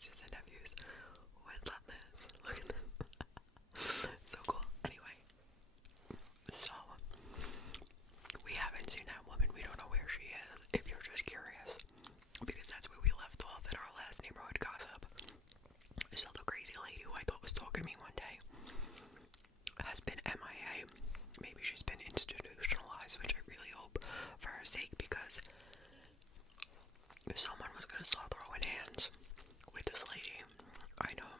nieces and nephews would love this. Look at them. So cool. Anyway, so we haven't seen that woman. We don't know where she is, if you're just curious, because that's where we left off in our last neighborhood gossip. So the crazy lady who I thought was talking to me one day has been MIA. Maybe she's been institutionalized, which I really hope for her sake, because someone was gonna start throwing hands with this lady. I know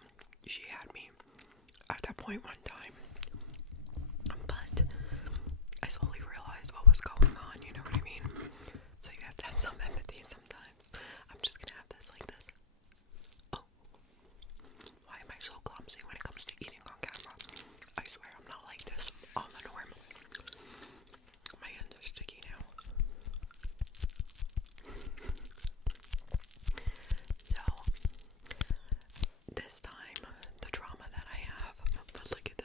she had me at that point one time, but I slowly realized what was going on, you know what I mean? So you have to have some empathy sometimes. I'm just gonna have this like this. Oh, why am I so clumsy when it comes to eating on camera? I swear I'm not like this on the norm. My hands are sticky now. So, this time, the drama that I have, but look at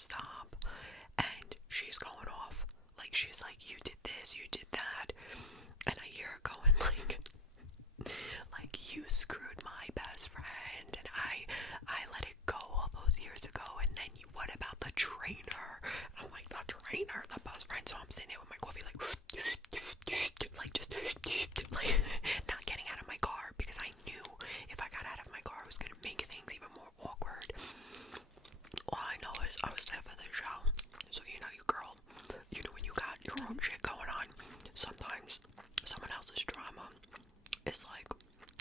stop. And she's going off. Like, she's like, you did this, you did that. And I hear her going like you screwed my best friend, and I let it go all those years ago, and then you, what about the trainer? I'm like, the trainer, the best friend. So I'm sitting there with my coffee, like just like not getting out of my car, because I knew if I got out of my car it was gonna make things even more awkward. All I know is I was there for the show. So you know, you girl, you know, when you got your own shit going on, sometimes someone else's drama is like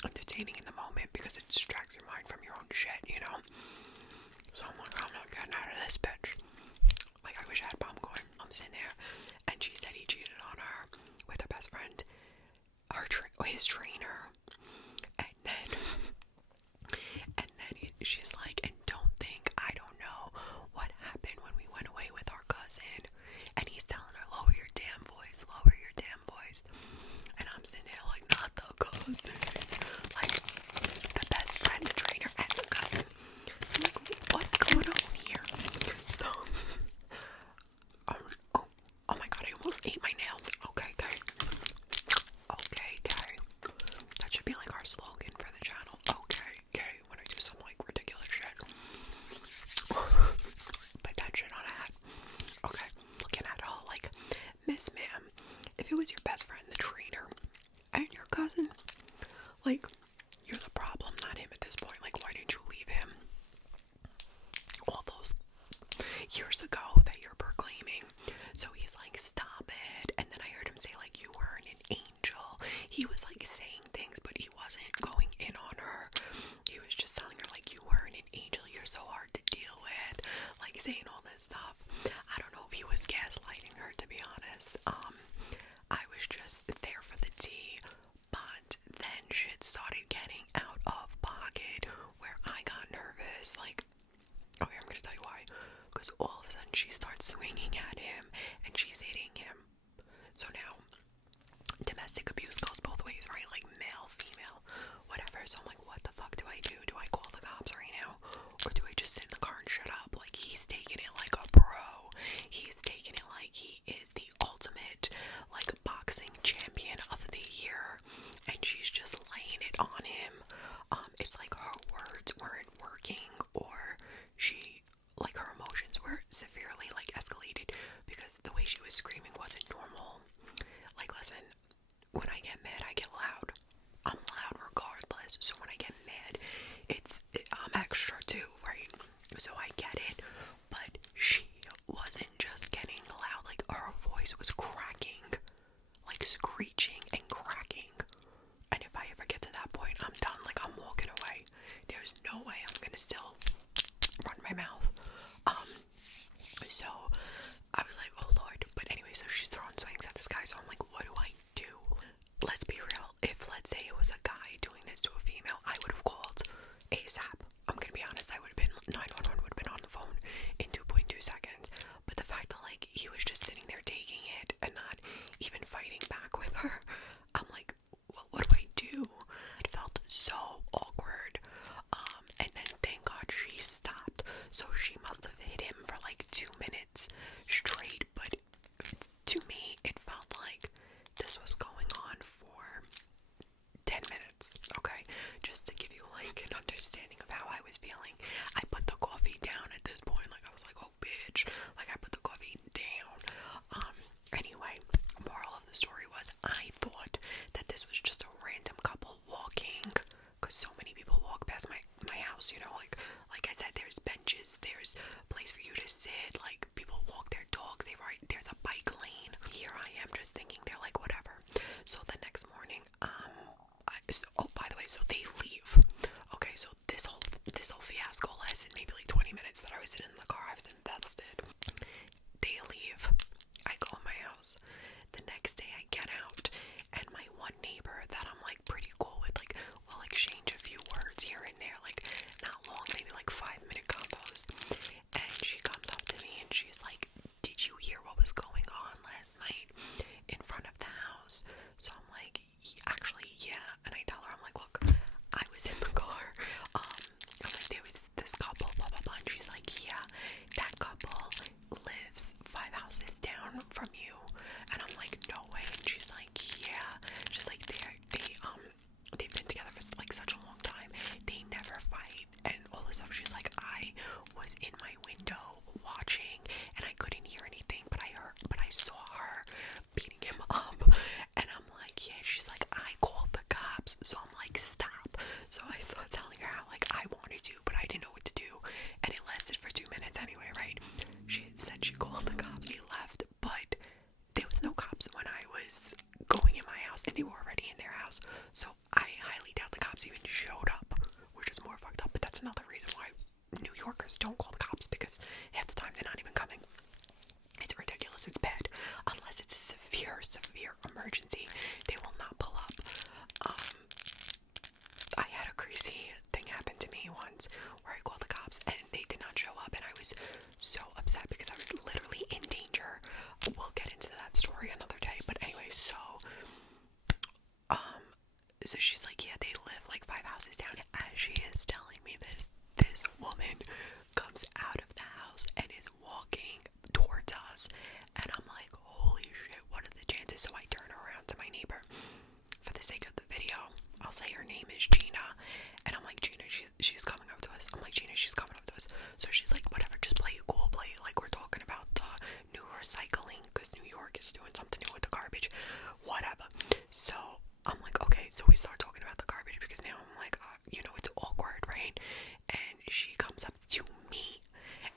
entertaining in the moment because it distracts your mind from your own shit, you know? So I'm like, I'm not getting out of this bitch. Like, I wish I had a bomb going. I'm sitting there, and she said he cheated on her with her best friend, his trainer, and then she's like, and I don't know what happened when we went away with our cousin, and he's telling her, lower your damn voice, and I'm sitting there like, not the cousin, like the best friend, the trainer, and the cousin. I'm like, what's going on here? So oh my god, I almost ate my nail. Okay, that should be like our slogan for the channel. Okay, when I do some like ridiculous shit. Put that shit on a hat. Okay, looking at it all like, Miss Ma'am, if it was your best friend, the trainer, and your cousin, like, you're the problem, not him at this point. Like, why didn't you leave him all those years ago that you're proclaiming? So he's like, stop it. And then I heard him say, like, you weren't an angel. He was like saying things, but he wasn't going in on her. He was just telling her, like, you weren't an angel, you're so hard to deal with, like saying all this stuff. I don't know if he was gaslighting her, to be honest. I was just there for the tea, but then shit started getting out of pocket where I got nervous. Like, okay, I'm gonna tell you why. Because all of a sudden she starts swinging at him and she's hitting him. So now, domestic abuse goes both ways, right? Like, male, female, whatever. So I'm like, what the fuck do I do? Do I call the cops right now? Or do I just sit in the car and shut up? Like, he's taking it like a pro. He's taking it like he is the ultimate, like, boxing champion of the year. And she's just laying it on him. It's like her words weren't working, or she, like, her emotions were severely, like, escalated, because the way she was screaming wasn't normal. Like, listen, when I get mad, I get loud. I'm loud regardless. So when I get mad, I'm extra too, right? So I get it. But she wasn't just getting loud. Like, her voice was cracking, like screeching and cracking. And if I ever get to that point, I'm done. Like, I'm walking away. There's no way I'm gonna still run my mouth. So I was like, oh Lord. But anyway, so she's throwing swings at this guy. So I'm like, what do I do? Let's be real. If, let's say, it was a guy doing this to a female, I would have called ASAP. I'm gonna be honest. I would have been 911 would have been on the phone in 2.2 seconds. But the fact that, like, he was just sitting there taking it and not even fighting back with her, I'm like, well, what do I do? It felt so awkward. And then thank God she stopped. So she must have hit him for like 2 minutes straight. But to me, it felt like this was going on for 10 minutes. Okay, just to give you like an understanding of how I was feeling. I put the coffee down at this point. Like, I was like, oh bitch. Like, I put the coffee down. Anyway, moral of the story was, I thought that this was just a random couple walking, because so many people walk past my house, you know, like I said, there's benches, there's a place for you to sit, like, people walk their dogs, there's a bike lane. Here I am just thinking they're like, whatever. So the next morning, oh, by the way, so they leave. Okay, so this whole fiasco lasted maybe like 20 minutes that I was sitting in the car. I was invested. They leave. I go in my house. The next day I get out, and my one neighbor that I'm like pretty cool with, like, we'll exchange a few words here and there, like, not long, maybe like 5-minute combos. And she comes up to me and she's like, did you hear what was going on last night in front of the house? So I'm like, actually, yeah. And I tell her, I'm like, look, I was in the car. I'm like, there was this couple, blah, blah, blah. And she's like, yeah, that and not even coming. It's ridiculous. It's bad. Unless it's a severe emergency, they will not pull up. I had a crazy thing happen to me once where I called the cops and they did not show up, and I was so upset because I was literally in danger. We'll get into that story another day. But anyway, so she's like, yeah, they live like 5 houses down. As she is telling me this woman comes out of the house and is walking towards us, and I'm like, holy shit, what are the chances? So I turn around to my neighbor. For the sake of the video, I'll say her name is Gina, and I'm like, Gina, she's coming up to us. I'm like, Gina, she's coming up to us. So she's like, whatever, just play it cool, play it like we're talking about the new recycling, because New York is doing something new with the garbage, whatever. So I'm like, okay, so we start talking about the garbage, because now I'm like, it's awkward, right? And she comes up to me,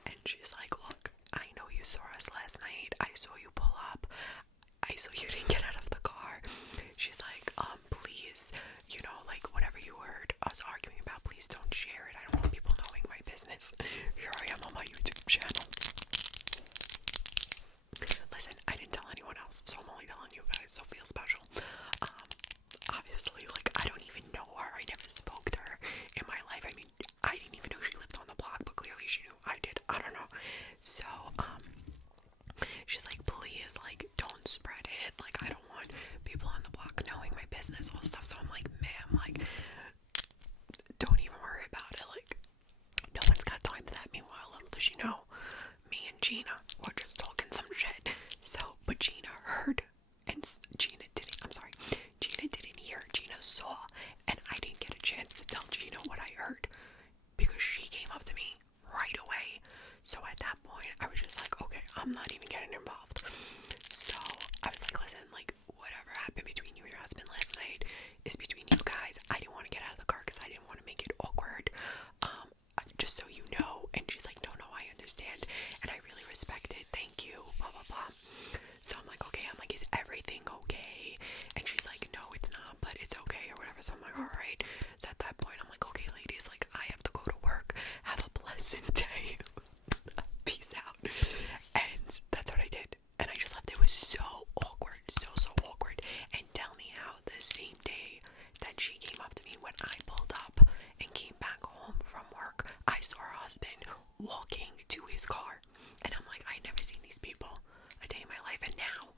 and she's like, look, I know you saw us last night. I saw you pull up. I saw you didn't get out of the car. She's like, please, like whatever you heard us arguing about, please don't share it. I don't want people knowing my business. Here I am on my YouTube channel. Listen, I didn't tell anyone else, so I'm only telling you guys, so feel special. Obviously, like, I don't even know her. I never spoke to her in my life. I mean, I didn't even know she lived on the block, but clearly she knew I did. I don't know. So, she's like, please, like, don't spread it. Like, I don't want people on the block knowing my business, all stuff. So I'm like, ma'am, like, don't even worry about it. Like, no one's got time for that. Meanwhile, little does she know, me and Gina were just talking some shit. So, but Gina heard, and Gina didn't hear. Gina saw, and I didn't get a chance to tell Gina what I heard, because she came up to me right away. So at that point, I was just like, okay, I'm not even getting involved. So I was like, listen, like, whatever happened between you and your husband last night is between you guys. I didn't want to get out of the car because I didn't want to make it awkward. Just so you know. And she's like, no, I understand, and I really respect it. Thank you. Blah blah blah. So I'm like, okay. I'm like, is everything okay? And she's like, no, it's not, but it's okay or whatever. So I'm like, all right. So at that point, I'm like, okay, ladies, like, I have to go to work. Have a pleasant day. Peace out. And that's what I did. And I just left. It was so awkward. So awkward. And tell me how the same day that she came up to me when I pulled up and came back home from work, I saw her husband walking to his car. And I'm like, I've never seen these people a day in my life. And now,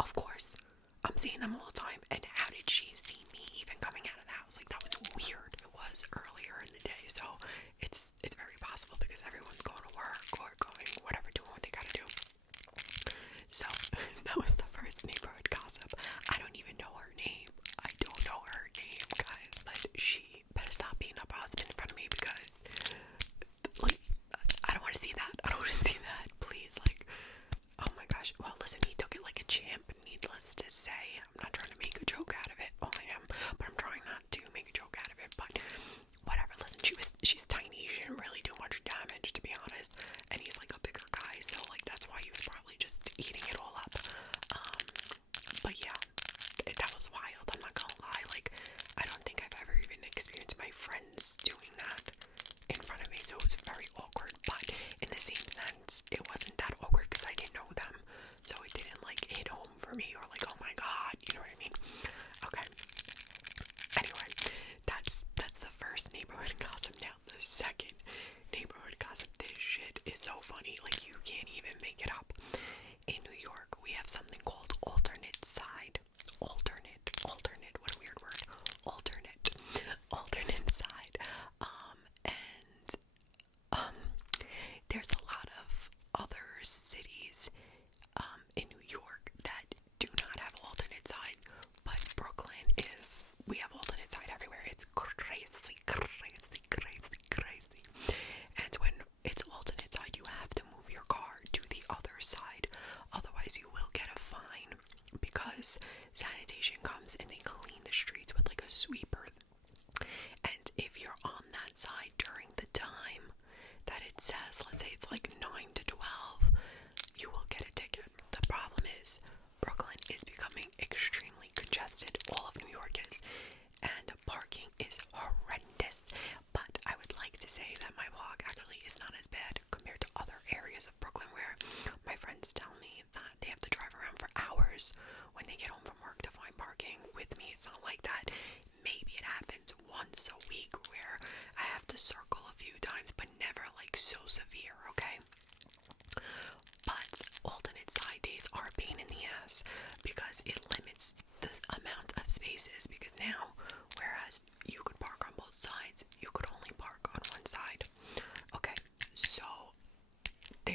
of course, I'm seeing them all the time. And how did she see me even coming out of the house? Like, that was weird. It was earlier in the day, so it's very possible, because everyone's going to work or going whatever, doing what they gotta do. So that was the first neighborhood gossip. I don't even know her name. I don't know her name, guys, but she better stop beating up her husband in front of me, because, like, I don't want to see that. I don't want to see that. Please, like, oh my gosh. Well, listen, he took it like a champ, needless to say. I'm not trying to make a joke out of it. Oh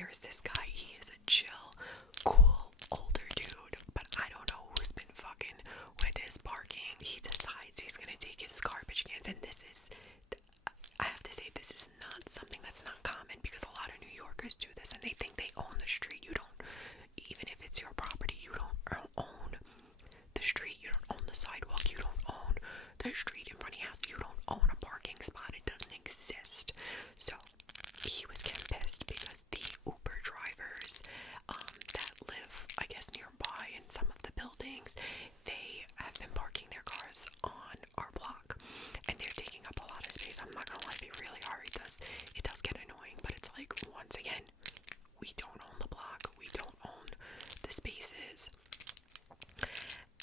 there's this guy. He is a chill, cool, older dude, but I don't know who's been fucking with his parking. He decides he's gonna take his garbage cans, and this is, I have to say, this is not something that's not common, because a lot of New Yorkers do this and they think they own the street. You don't, even if it's your property, you don't own the street, you don't own the sidewalk, you don't own the street in front of your house, you don't own a parking spot. It doesn't exist. So he was getting pissed because the Uber drivers that live, I guess, nearby in some of the buildings, they have been parking their cars on our block, and they're taking up a lot of space. I'm not gonna lie, they really are. It does get annoying, but it's like, once again, we don't own the block, we don't own the spaces.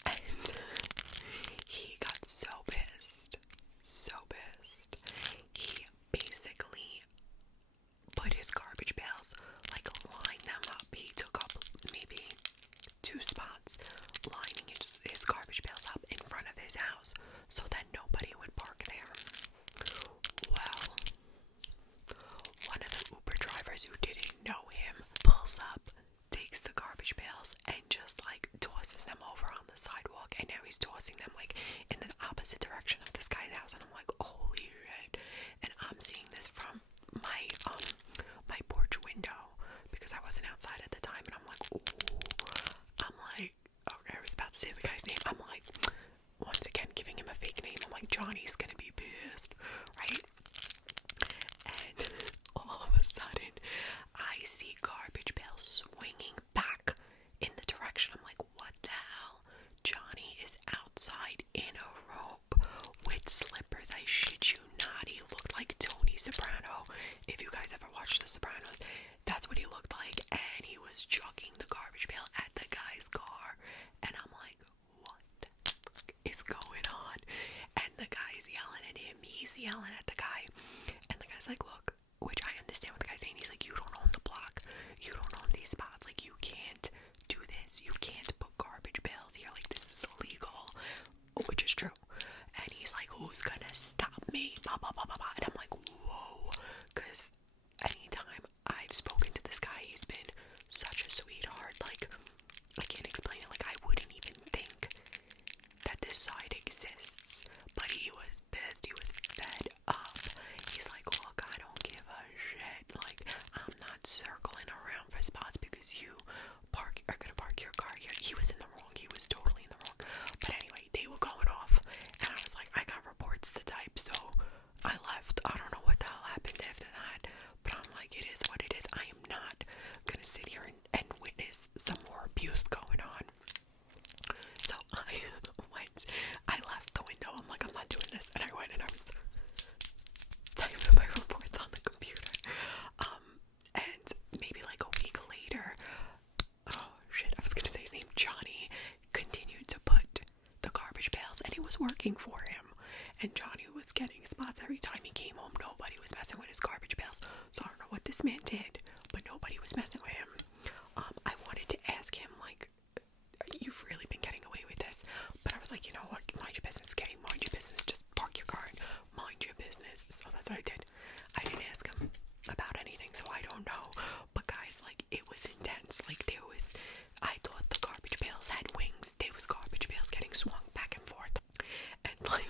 And he got so pissed, he basically put his garbage pails, like, line them up. He took up maybe 2 spots, lining his garbage pails up in front of his house so that nobody would park there. Well, one of the Uber drivers who didn't know him pulls up, takes the garbage pails, and just like tosses them over on the sidewalk, and now he's tossing them like in the opposite direction of this guy's house, and I'm like, holy shit. And I'm seeing this from my my porch window, because I wasn't outside at the time, and I'm like, ooh. I'm like, okay, I was about to say the guy's name. I'm like, once again, giving him a fake name. I'm like, Johnny's gonna be pissed, right? And all of a sudden, I see garbage pails swinging back in the direction. I'm like, what the hell? Johnny is outside in a robe with slippers. I shit you not. He looked like Tony Soprano. If you guys ever watched The Sopranos, that's what he looked like. And he was chucking the garbage pail at the guy's car. And I'm like, what the fuck is going on? And the guy's yelling at him. He's yelling at the guy. And the guy's like, look, which I understand what the guy's saying. He's like, you don't own the block. You don't own these spots. Like, you can't do this. You can't put garbage pails here. Like, this is illegal. Which is true. And he's like, who's gonna stop me? Blah, blah, blah, blah, blah. And I'm like, whoa. Because anytime I've spoken to this guy, he's been such a sweetheart. Like, I can't explain it. Like, I wouldn't even think that this side exists. But he was pissed. He was fed up. He's like, look, I don't give a shit. Like, I'm not circling around for spots because you are gonna park your car here. He was in the wrong. He was totally in the wrong. But anyway, they were going off, and I was like, I got reports to type, so I left. I don't know what the hell happened after that, but I'm like, it is what it is. I am not gonna sit here and witness some more abuse going on. So I left the window. I'm like, I'm not doing this, and I went and I was typing my reports on the computer. And maybe like a week later, oh shit, I was gonna say his name, Johnny, continued to put the garbage pails, and it was working for him. And Johnny was getting spots every time he came home. Nobody was messing with his garbage pails. So I don't know what this man did, but nobody was messing with him. I wanted to ask him, like, you've really been getting away with this. But I was like, you know what, mind your business, Kay. Mind your business. Just park your car and mind your business. So that's what I did. I didn't ask him about anything, so I don't know. But guys, like, it was intense. Like, I thought the garbage pails had wings. There was garbage pails getting swung back and forth. And like,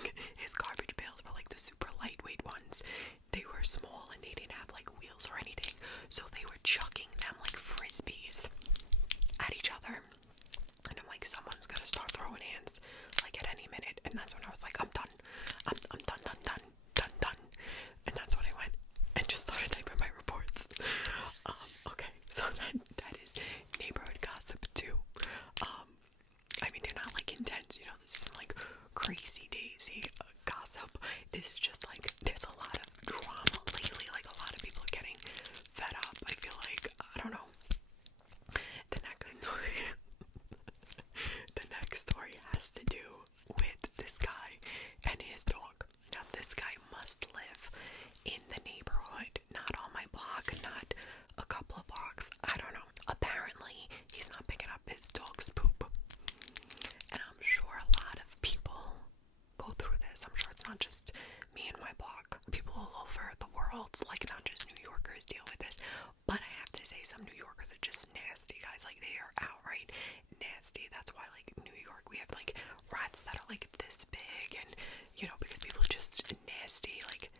Yorkers are just nasty, guys. Like, they are outright nasty. That's why, like, New York, we have like rats that are like this big, and you know, because people are just nasty. Like,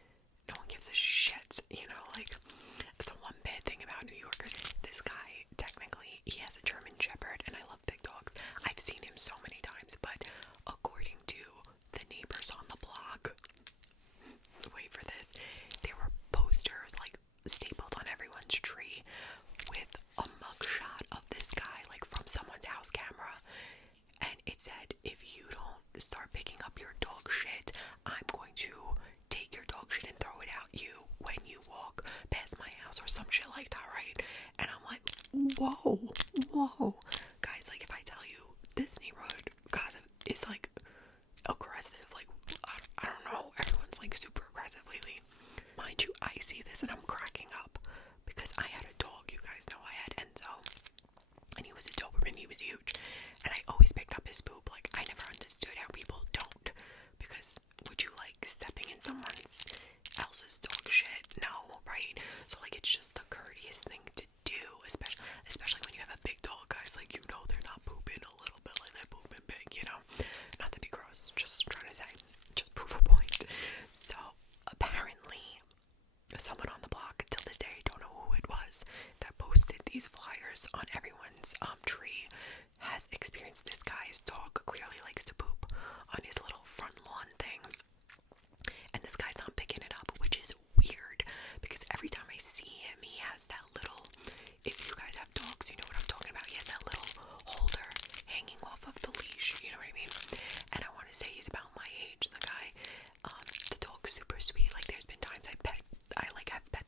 no one gives a shit, you know. Like, it's the one bad thing about New Yorkers. This guy, technically, he has a German Shepherd, and I love big dogs. I've seen him so many times, but according to the neighbors on the block, wait for this, there were posters like stapled on everyone's tree with a mugshot of this guy, like from someone's house camera, and it said, if you don't start picking up your dog shit, I'm going to take your dog shit and throw it at you when you walk past my house, or some shit like that, right? And I'm like, whoa, guys, like, if I tell you, this neighborhood gossip is like aggressive, like, I don't know, everyone's like super aggressive lately. Mind you, I see this and I'm cracking up, because I had a dog, you guys know I had Enzo, and he was a Doberman, he was huge, and I always picked up his poop. Like, I never understood how people don't, because would you like stepping in someone's else's dog shit? No, right? So like, it's just the courteous thing to do, especially when you have a big dog, guys. Like, you know, they're not pooping a little bit, like they're pooping big, you know. Not to be gross, just trying to say, just prove a point. So apparently someone on the block, till this day I don't know who it was, that posted these flyers on everyone's tree, has experienced this guy's dog clearly likes to poop on his little front lawn thing, and this guy's not picking it up, which is weird, because every time I see him, he has that little, if you guys have dogs, you know what I'm talking about, he has that little holder hanging off of the leash, you know what I mean? And I want to say he's about my age, the guy. The dog's super sweet. Like, there's been times I've pet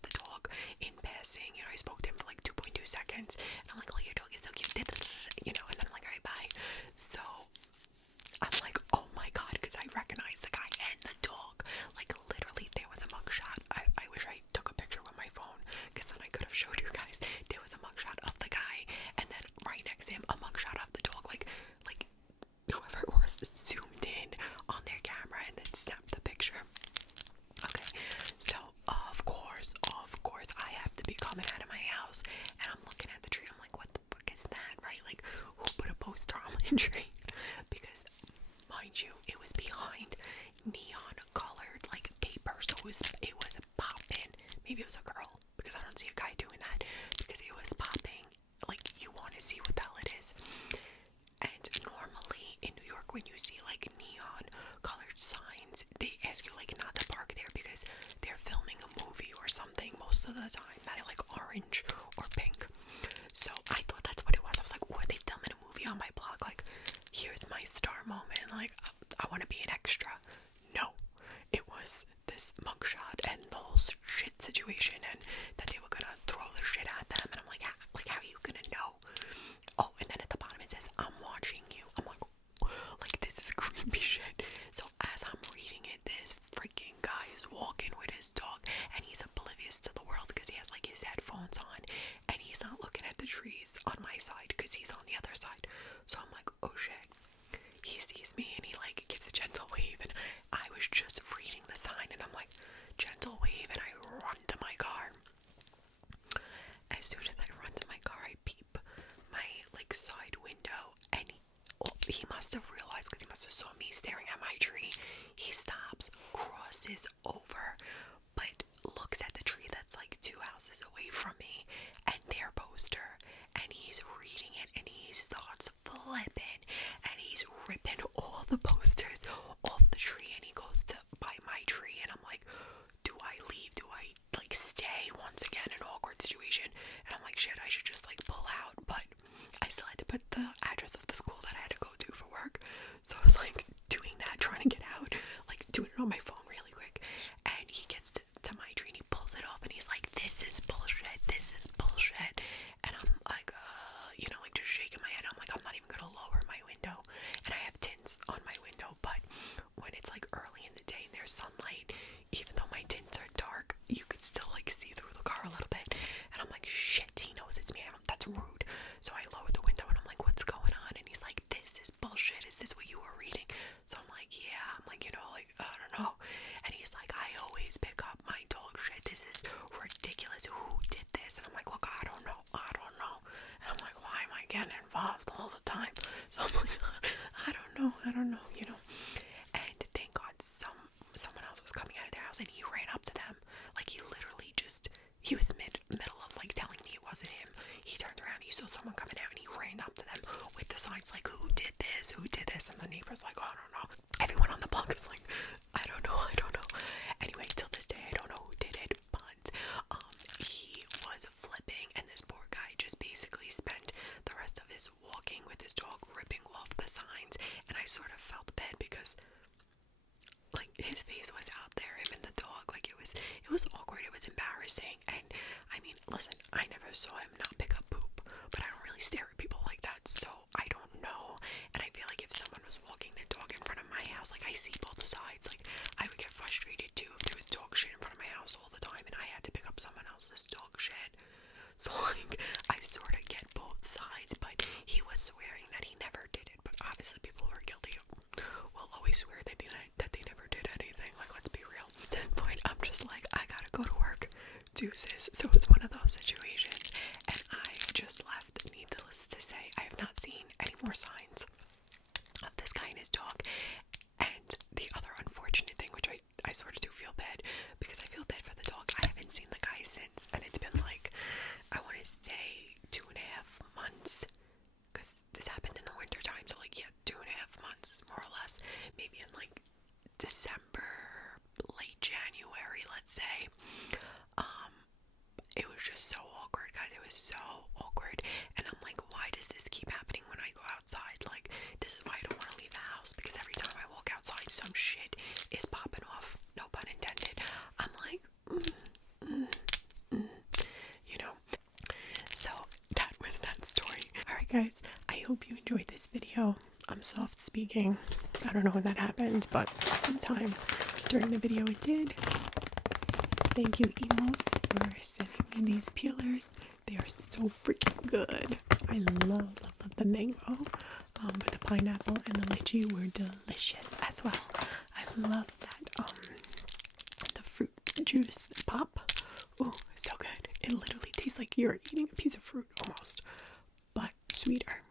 the dog in passing, you know. I spoke to him for like 2.2 seconds, and I'm like, oh, your dog is so cute, you know, and then I'm like, alright, bye. So I'm like, oh my god, because I recognize the guy and the dog. Like, literally, there was a mugshot. I wish I took a picture with my phone, because then I could have showed you guys. There was a mugshot of the guy, and then right next to him, a mugshot of the dog. Like whoever it was zoomed in on their camera and then snapped the picture. Okay, so of course, I have to be coming out of my house, and I'm looking at the tree. I'm like, what the fuck is that, right? Like, who put a poster on my tree? Because, mind you, it was behind neon colored like paper, so it was popping. Maybe it was a girl, because I don't see a guy doing that, because it was popping. Like, you want to see what the hell it is. And normally in New York, when you see like neon colored signs, they ask you like not to park there, because they're filming a movie or something most of the time that are like orange or pink. So I thought that's what it was. I was like, oh, are they filming a movie on my block? Like, here's my star moment. Like, I want to be an extra. No, it was this mugshot and the whole shit situation, and that they were gonna throw the shit at them. And I'm like, how are you gonna know? Oh, and then at the bottom it says, I'm watching you. I'm like, this is creepy shit. So as I'm reading it, this freaking guy is walking with his dog, and he's oblivious to the world, because he has like his headphones on, and he's not looking at the trees on my side, because he's on the other side. So I'm like, oh shit. He sees me, and he like gives a gentle wave, and I was just reading the sign, and I'm like, gentle wave, and I run to my car. As soon as I run to my car, I peep my like side window, and he must have realized, because he must have saw me staring at my tree. He stops, crosses over, but looks at the tree that's like 2 houses away from me, and their poster, and he's reading it, and he starts flipping, and he's ripping all the posters off the tree, and he goes to by my tree, and I'm like, do I leave? Do I like stay? Once again, an awkward situation, and I'm like, shit, I should just like pull out, but I still had to put the address of the school that I had to go to for work, so I was like doing that, trying to get out, like doing it on my phone really quick, and he gets to my tree, and he pulls it off, and he's like, this is bullshit, and I'm like, you know, like just shaking my head. I'm like, I'm not even gonna lower my window, and I have tints on my window, but when it's like early in the day and there's sunlight, even though my tints are dark, you could still like see through the car a little bit, and I'm like, shit, he knows it's me. That's rude. So I lowered the window, and I'm like, what's going on? And getting involved all the time. So I'm like, I don't know, you know. And thank God someone else was coming out of their house, and he ran up to them. Like, he literally just, he was middle of like telling me it wasn't him. He turned around, he saw someone coming out, and he ran up to them with the signs like, who did this, and the neighbor's like, oh, I don't know. Everyone on the block is like, I don't know. Anyway, till this day I don't know who did it, but he was flipping, and this poor guy just basically spent the rest of his walking with his dog ripping off the signs. And I sort of felt bad because, like, his face was out there, him and the dog. Like, it was awkward, it was embarrassing. And I mean, listen, I never saw him not pick up poop, but I don't really stare at people like that, so I don't know. And I feel like if someone was walking their dog in front of my house, like, I see both sides. Like, I would get frustrated too if there was dog shit in front of my house all the time and I had to pick up someone else's dog shit. So, like, I sort of get both sides, but he was swearing that he never did it. But obviously people who are guilty will always swear that they never did anything. Like, let's be real. At this point, I'm just like, I gotta go to work. Deuces. So it's one of those situations, and I just left. Needless to say, I have not seen any more signs of this guy and his dog. And the other unfortunate thing, which I sort of do feel bad, because I feel bad for the dog, I haven't seen the guy since, and it's been like, I want to say 2.5 months, because this happened in the winter time, so like, yeah, 2.5 months, more or less, maybe in like December, late January, let's say. It was just so awkward, guys. It was so awkward, and I'm like, why does this keep happening when I go outside? Like, this is why I don't want to leave the house, because every time I walk outside, some shit is popping off. No pun intended. I'm like, you know. So that was that story. Alright, guys, I hope you enjoyed this video. I'm soft speaking. I don't know when that happened, but sometime during the video it did. Thank you, Emos, for sending me these peelers. They are so freaking good. I love the mango. But the pineapple and the lychee were delicious as well. I love that, the fruit juice pop. Oh, so good. It literally tastes like you're eating a piece of fruit almost, but sweeter.